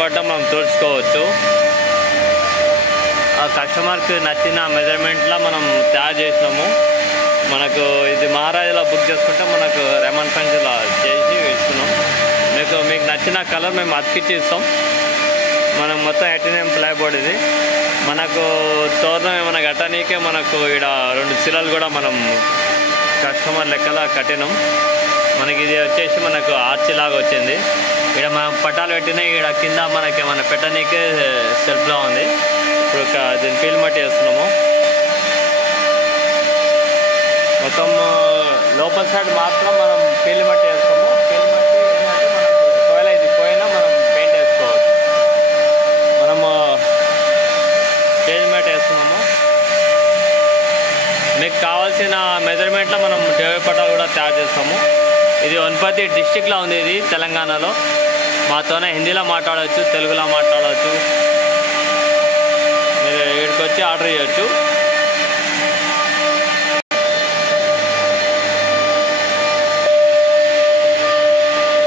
పడ్డా మనం తుడుచుకోవచ్చు. ఆ కస్టమర్కి నచ్చిన మెజర్మెంట్లో మనం తయారు చేసినాము. మనకు ఇది మహారాజాలో బుక్ చేసుకుంటే మనకు రెమన్ ఫెన్స్లో చేసి ఇస్తున్నాం. మీకు నచ్చిన కలర్ మేము అతికిచ్చి ఇస్తాం. మనం మొత్తం 18mm ప్లైబోర్డ్ ఇది. మనకు తోరణం ఏమైనా కట్టనీకే మనకు ఇక్కడ 2 శిలలు కూడా మనం కస్టమర్ లెక్కలా కట్టినాం. మనకి ఇది వచ్చేసి మనకు ఆర్చి లాగా వచ్చింది. ఇక్కడ మనం పటాలు పెట్టినా ఇక్కడ కింద మనకి ఏమైనా పెట్టనీకే సెల్ఫ్లా ఉంది. ఇప్పుడు దీన్ని పీల్ మట్టి వేస్తున్నాము. మొత్తం లోపల సైడ్ మాత్రం మనం పీల్ మట్టి వేస్తాము. పీల్ మట్టి ఏంటంటే మనకు ఒకవేళ ఇది పోయినా మనం పెయింట్ వేసుకోవచ్చు. మనము స్టేజ్ మ్యాట్ వేస్తున్నాము. మీకు కావాల్సిన మెజర్మెంట్లో మనం డేవిడ్ పటాలు కూడా తయారు చేస్తాము. ఇది వనపర్తి డిస్టిక్లో ఉంది. ఇది తెలంగాణలో. మాతోనే హిందీలో మాట్లాడవచ్చు, తెలుగులో మాట్లాడవచ్చు. మీరు ఇక్కడికి వచ్చి ఆర్డర్ చేయొచ్చు.